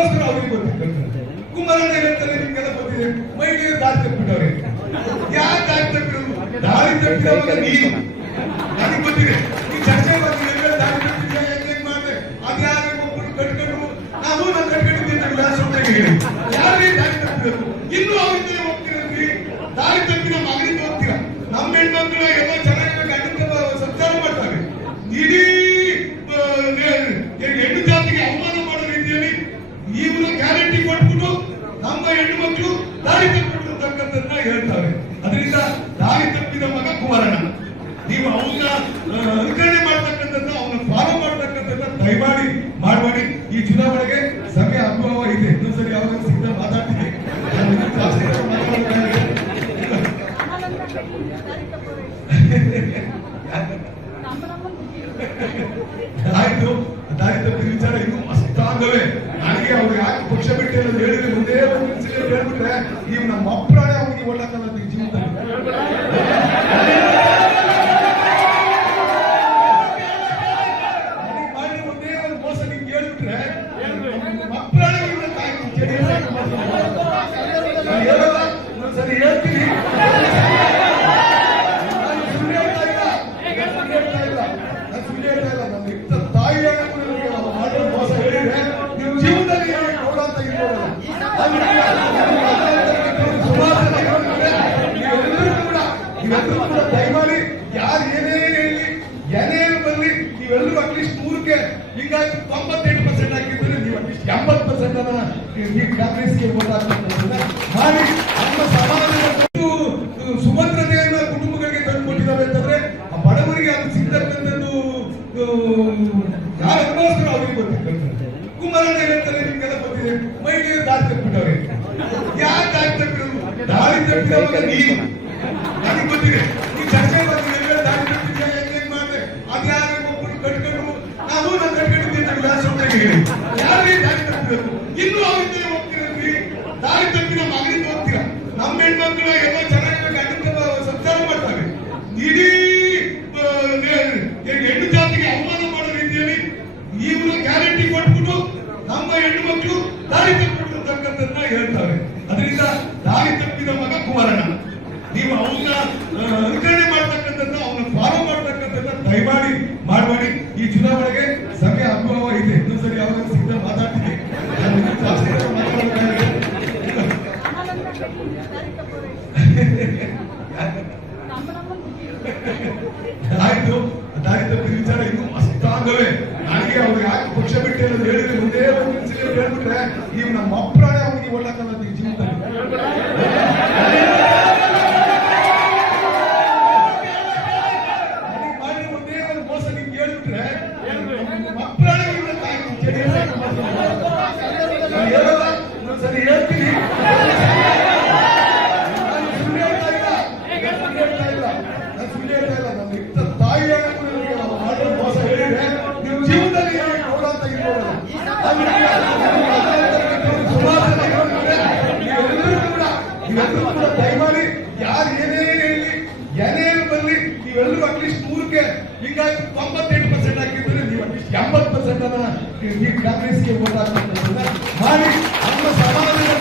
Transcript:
ಅದಕ್ಕೋಸ್ಕರ ಅವ್ರಿಗೆ ಗೊತ್ತಿತ್ತು ಕುಮಾರಣ್ಣ ನಿಮ್ಗೆಲ್ಲ ಗೊತ್ತಿದೆ ಮೈ ದಾರಿ ತಪ್ಪಿಟ್ಟವ್ರೆ ಯಾರು ದಾರಿ ತಪ್ಪಿಡೋದು ದಾರಿ ತಪ್ಪಿದ ನೀನು ನನಗೆ ಗೊತ್ತಿದೆ. ಈ ಚರ್ಚೆ ಬಂದಿದೆ ದಾರಿ ತಪ್ಪಿದ್ಯಾ? ಹೆಂಗ್ ಮಾಡಿದೆ? ಅದ್ರ ಒಬ್ಬರು ಕಟ್ಕೊಂಡು ನಾವು ನಾವು ಕಟ್ಕೊಂಡಿದ್ದೀವಿ ಸುಮ್ಮನೆ ಹೇಳಿ? ಯಾರೇ ದಾರಿ ತಪ್ಪಿಡೋದು ಇನ್ನೂ ಅವ್ರಿಂದಲೇ ಹೋಗ್ತೀರಲ್ರಿ ದಾರಿ ತಪ್ಪಿದ ಮಗನಿಗೆ ಹೋಗ್ತೀರಾ? ನಮ್ಮ ಹೆಣ್ಮಕ್ಳು ತಪ್ಪಿಟ್ಟು ಅಂತಕ್ಕಂಥದ್ದನ್ನ ಹೇಳ್ತಾರೆ. ಅದರಿಂದ ದಾರಿ ತಪ್ಪಿದ ಮಗ ಕುಮಾರಣ್ಣ ನೀವು ಅವನ್ನ ಅನುಕರಣೆ ಮಾಡ್ತಕ್ಕಂಥದ್ದು ಅವನ ಫಾಲೋ ಮಾಡ್ತಕ್ಕಂಥದ್ದನ್ನ ದಯಮಾಡಿ ಮಾಡಬೇಡಿ. ಈ ಚುನಾವಣೆಗೆ ಸಮಯ ಅನುಭವ ಇದೆ ಇನ್ನೊಂದ್ಸರಿ ಯಾವಾಗ ಸಿಗ್ತಾ ಮಾತಾಡ್ತೀನಿ. ಆಯ್ತು. ದಾರಿ ತಪ್ಪಿದ ವಿಚಾರ ಇದು ಅಷ್ಟಾಗವೇ ನನಗೆ ಅವ್ರು ಯಾಕೆ ಪಕ್ಷ ಬಿಟ್ಟೆ ಅನ್ನೋದು ಹೇಳಿದ್ರೆ ಮುಂದೆ ಹೇಳ್ಬಿಟ್ರೆ, ನೀವು ನಮ್ಮ ಅಪ್ರಾಣೆ ಅವ್ರಿಗೆ ಓಡಾಕಲ್ಲ ಈ ಜೀವನದಲ್ಲಿ ನನಗೆ ಮಾಡಿ ಒಂದೇ ಒಂದು ಮೋಸ ನಿಮ್ಗೆ ಹೇಳ್ಬಿಟ್ರೆ ನಮ್ಮ ಹಿಂಗಾಗಿ ತೊಂಬತ್ತೆಂಟು ಪರ್ಸೆಂಟ್ ಆಗಿದ್ರೆ ನೀವು ಅಟ್ಲೀಸ್ಟ್ ಎಂಬತ್ತು ಪರ್ಸೆಂಟ್ ಅನ್ನ ನೀವು ಕಾಂಗ್ರೆಸ್ಗೆ ವೋಟ್ ಹಾಕ್ತಾರೆ ಮಾಡಿ ನಮ್ಮ ಸಮಾಜದ ಸುಭದ್ರತೆಯನ್ನ ಕುಟುಂಬಗಳಿಗೆ ತಂದುಕೊಟ್ಟಿದ್ದಾವೆ ಅಂತಂದ್ರೆ ಆ ಬಡವರಿಗೆ ಅದು ಸಿಗ್ತಕ್ಕಂಥದ್ದು ಯಾರು ಅನುಭವಿಸ್ತಾರೋ ಅವ್ರಿಗೆ ಗೊತ್ತಿರ್ತದೆ ಕುಮಾರಣ್ಣ ಹೇಳ್ತಾರೆ ನಿಮ್ಗೆಲ್ಲ ಗೊತ್ತಿದೆ, ಮೈಗೆ ದಾರಿ ತಪ್ಪಿಟ್ಟವ್ರೆ ಯಾರು ದಾರಿ ತಪ್ಪಿರೋದು? ದಾರಿ ತಪ್ಪಿದವಾಗ ನೀನು ನನಗೆ ಗೊತ್ತಿದೆ. ಗ್ಲಾಸ್ ಯಾರೇ ದಾರಿ ತಪ್ಪಿರೋದು ಇನ್ನೂ ಅವರಿಂದ ಹೋಗ್ತೀರಲ್ರಿ ದಾರಿ ತಪ್ಪಿನ ಮಗನಿಂದ ಹೋಗ್ತೀರಾ? ನಮ್ಮ ಹೆಣ್ಮಕ್ಳು ಎಲ್ಲ ಚೆನ್ನಾಗಿ ಗಂಡನ ಸಂಚಾರ ಮಾಡ್ತಾರೆ. ಇಡೀ ಹೆಣ್ಣು ಜಾತಿಗೆ ಅವಮಾನ ಮಾಡೋ ರೀತಿಯಲ್ಲಿ ನೀವು ಗ್ಯಾರಂಟಿ ಕೊಟ್ಬಿಟ್ಟು ನಮ್ಮ ಹೆಣ್ಣು ಮಕ್ಕಳು ದಾರಿ ತಪ್ಪಿಟ್ಟು ಹೇಳ್ತಾರೆ. ಅದರಿಂದ ದಾರಿ ತಪ್ಪಿದ ಮಗ ಕುಮಾರಣ್ಣ. ನೀವು ಅವನ್ನ ಅನುಕರಣೆ ಮಾಡ್ತಕ್ಕಂಥದ್ದು ಅವನ್ನ ಫಾಲೋ ಮಾಡ್ತಕ್ಕಂಥದ್ದನ್ನ ದಯಮಾಡಿ ಮಾಡಬೇಡಿ. ಈ ಚುನಾವಣೆಗೆ ಅನುಭವ ಇದೆ ಇನ್ನೊಂದ್ಸರಿ ಯಾವಾಗ ಸಿಗ್ತಾ ಮಾತಾಡ್ತೀನಿ. ನಾನು ಇನ್ನೂ ಜಾಸ್ತಿ ಮಾತಾಡೋಕ್ಕಾಗಲ್ಲ. ಆಯ್ತು ದಾರಿ ತಪ್ಪಿದ ವಿಚಾರ ಇನ್ನೂ ಅಷ್ಟಾಗವೇ ನನಗೆ ಅವ್ರು ಯಾಕೆ ಪಕ್ಷ ಬಿಟ್ಟು ಅನ್ನೋದು ಹೇಳಿದ್ರೆ ಮುಂದೆ ಒಂದು ಇನ್ಸಿಡೆಂಟ್ ಹೇಳ್ಬಿಟ್ರೆ ನೀವು ನಮ್ಮ ಅಪ್ರಾಣೆ ಅವ್ರಿಗೆ ಓಡಾಕಲ್ಲ ಈ ಜೀವನದಲ್ಲಿ ನನಗೆ ಮಾಡಿ ಒಂದೇ ಒಂದು ಮೋಸ ನಿಮ್ಗೆ ಹೇಳ್ಬಿಟ್ರೆ ನಮ್ಮ ಅಪ್ರಾಣೆ ಇವ್ರನ್ನ ಹೇಳ್ತೀನಿ ಯಾರು ಏನೇ ಹೇಳಿ ಏನೇನು ಬರಲಿ ನೀವೆಲ್ಲರೂ ಅಟ್ಲೀಸ್ಟ್ ನೂರಕ್ಕೆ ಹಿಂಗಾಗಿ ತೊಂಬತ್ತೆಂಟು ಎಂಬತ್ತು ಪರ್ಸೆಂಟ್ ಅನ್ನ ಕಾಂಗ್ರೆಸ್ಗೆ ವೋಟ್ ಹಾಕ್ತಕ್ಕಂಥದ್ದನ್ನ ಮಾಡಿ ನಮ್ಮ ಸಮಾಜದ